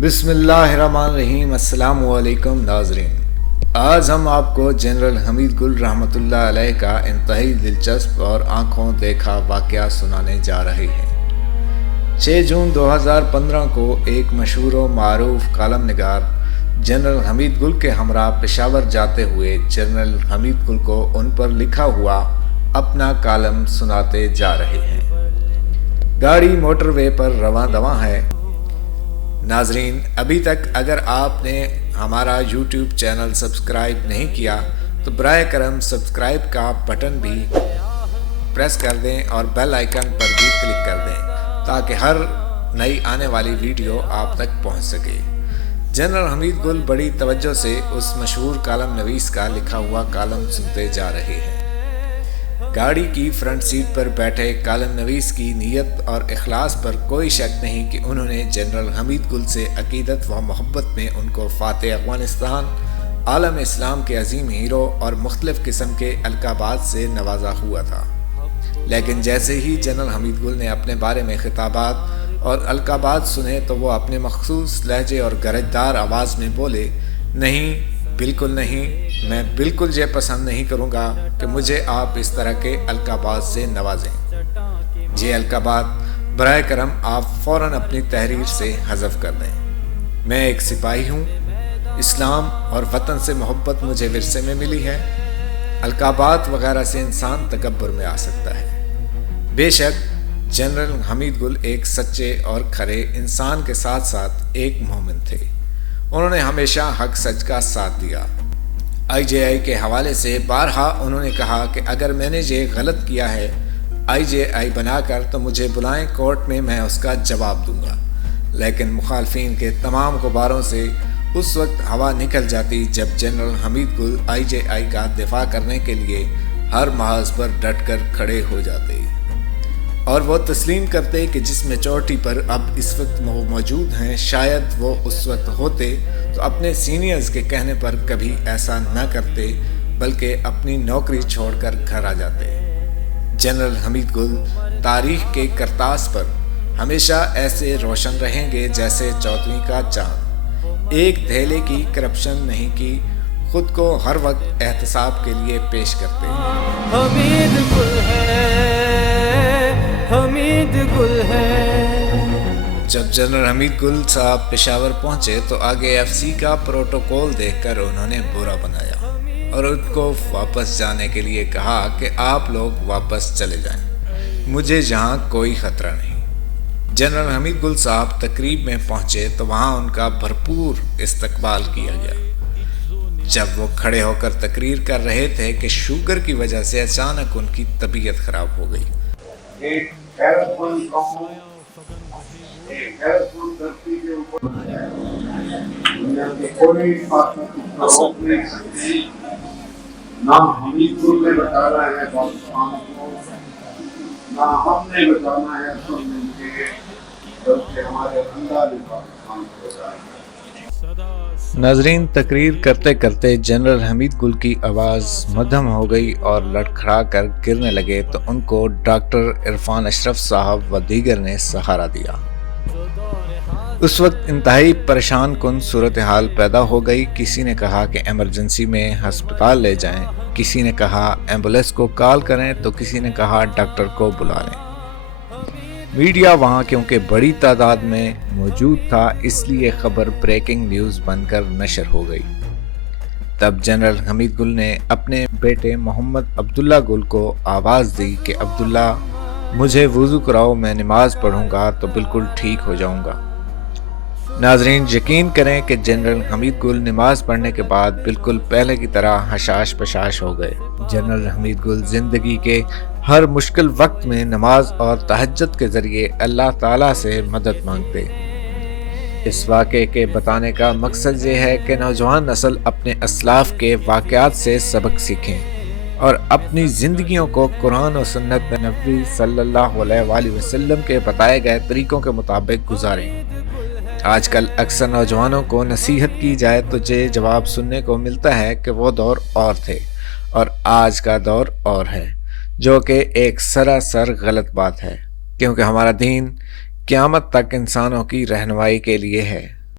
بسم اللہ الرحمن الرحیم۔ السلام علیکم ناظرین، آج ہم آپ کو جنرل حمید گل رحمۃ اللہ علیہ کا انتہائی دلچسپ اور آنکھوں دیکھا واقعہ سنانے جا رہے ہیں۔ 6 جون 2015 کو ایک مشہور و معروف کالم نگار جنرل حمید گل کے ہمراہ پشاور جاتے ہوئے جنرل حمید گل کو ان پر لکھا ہوا اپنا کالم سناتے جا رہے ہیں۔ گاڑی موٹر وے پر رواں دواں ہے۔ ناظرین، ابھی تک اگر آپ نے ہمارا یوٹیوب چینل سبسکرائب نہیں کیا تو برائے کرم سبسکرائب کا بٹن بھی پریس کر دیں اور بیل آئیکن پر بھی کلک کر دیں تاکہ ہر نئی آنے والی ویڈیو آپ تک پہنچ سکے۔ جنرل حمید گل بڑی توجہ سے اس مشہور کالم نویس کا لکھا ہوا کالم سنتے جا رہے ہیں۔ گاڑی کی فرنٹ سیٹ پر بیٹھے کالم نویس کی نیت اور اخلاص پر کوئی شک نہیں کہ انہوں نے جنرل حمید گل سے عقیدت و محبت میں ان کو فاتح افغانستان، عالم اسلام کے عظیم ہیرو اور مختلف قسم کے القابات سے نوازا ہوا تھا، لیکن جیسے ہی جنرل حمید گل نے اپنے بارے میں خطابات اور القابات سنے تو وہ اپنے مخصوص لہجے اور گرجدار آواز میں بولے، نہیں، بالکل نہیں، میں بالکل یہ پسند نہیں کروں گا کہ مجھے آپ اس طرح کے القابات سے نوازیں۔ یہ القابات برائے کرم آپ فوراً اپنی تحریر سے حذف کر دیں۔ میں ایک سپاہی ہوں، اسلام اور وطن سے محبت مجھے ورثے میں ملی ہے۔ القابات وغیرہ سے انسان تکبر میں آ سکتا ہے۔ بے شک جنرل حمید گل ایک سچے اور کھرے انسان کے ساتھ ساتھ ایک مومن تھے۔ انہوں نے ہمیشہ حق سچ کا ساتھ دیا۔ IJI کے حوالے سے بارہا انہوں نے کہا کہ اگر میں نے یہ غلط کیا ہے IJI بنا کر تو مجھے بلائیں کورٹ میں اس کا جواب دوں گا، لیکن مخالفین کے تمام غباروں سے اس وقت ہوا نکل جاتی جب جنرل حمید گل IJI کا دفاع کرنے کے لیے ہر محاذ پر ڈٹ کر کھڑے ہو جاتے اور وہ تسلیم کرتے کہ جس میچورٹی پر اب اس وقت وہ موجود ہیں، شاید وہ اس وقت ہوتے تو اپنے سینئرز کے کہنے پر کبھی ایسا نہ کرتے بلکہ اپنی نوکری چھوڑ کر گھر آ جاتے۔ جنرل حمید گل تاریخ کے کرتاس پر ہمیشہ ایسے روشن رہیں گے جیسے چودھویں کا چاند۔ ایک دھیلے کی کرپشن نہیں کی، خود کو ہر وقت احتساب کے لیے پیش کرتے ہیں۔ حمید گل ہے، حمید گل ہے۔ جب جنرل حمید گل صاحب پشاور پہنچے تو آگے FC کا پروٹوکول دیکھ کر انہوں نے برا بنایا اور ان کو واپس جانے کے لیے کہا کہ آپ لوگ واپس چلے جائیں، مجھے یہاں کوئی خطرہ نہیں۔ جنرل حمید گل صاحب تقریب میں پہنچے تو وہاں ان کا بھرپور استقبال کیا گیا۔ جب وہ کھڑے ہو کر تقریر کر رہے تھے کہ شوگر کی وجہ سے اچانک ان کی طبیعت خراب ہو گئی۔ ایک حیرت مند قوم، ایک حیرت مند دھرتی کے اوپر دنیا کے کوئی طاقت روک نہیں سکتی۔ نہ حمید گل نے بچانا ہے پاکستان کو، نہ ہم نے بچانا ہے سب مل کے، بلکہ ہمارے اللہ نے پاکستان کو بچانا ہے۔ ناظرین، تقریر کرتے کرتے جنرل حمید گل کی آواز مدھم ہو گئی اور لڑکھڑا کر گرنے لگے تو ان کو ڈاکٹر عرفان اشرف صاحب و دیگر نے سہارا دیا۔ اس وقت انتہائی پریشان کن صورتحال پیدا ہو گئی۔ کسی نے کہا کہ ایمرجنسی میں ہسپتال لے جائیں، کسی نے کہا ایمبولینس کو کال کریں تو کسی نے کہا ڈاکٹر کو بلا لیں۔ میڈیا وہاں کیونکہ بڑی تعداد میں موجود تھا اس لیے خبر بریکنگ نیوز بن کر نشر ہو گئی۔ تب جنرل حمید گل نے اپنے بیٹے محمد عبداللہ گل کو آواز دی کہ عبداللہ، مجھے وضو کراؤ، میں نماز پڑھوں گا تو بالکل ٹھیک ہو جاؤں گا۔ ناظرین، یقین کریں کہ جنرل حمید گل نماز پڑھنے کے بعد بالکل پہلے کی طرح حشاش پشاش ہو گئے۔ جنرل حمید گل زندگی کے ہر مشکل وقت میں نماز اور تہجد کے ذریعے اللہ تعالیٰ سے مدد مانگتے۔ اس واقعے کے بتانے کا مقصد یہ ہے کہ نوجوان نسل اپنے اسلاف کے واقعات سے سبق سیکھیں اور اپنی زندگیوں کو قرآن و سنت نبوی صلی اللہ علیہ وآلہ وسلم کے بتائے گئے طریقوں کے مطابق گزاریں۔ آج کل اکثر نوجوانوں کو نصیحت کی جائے تو یہ جواب سننے کو ملتا ہے کہ وہ دور اور تھے اور آج کا دور اور ہے، جو کہ ایک سراسر غلط بات ہے، کیونکہ ہمارا دین قیامت تک انسانوں کی رہنمائی کے لیے ہے۔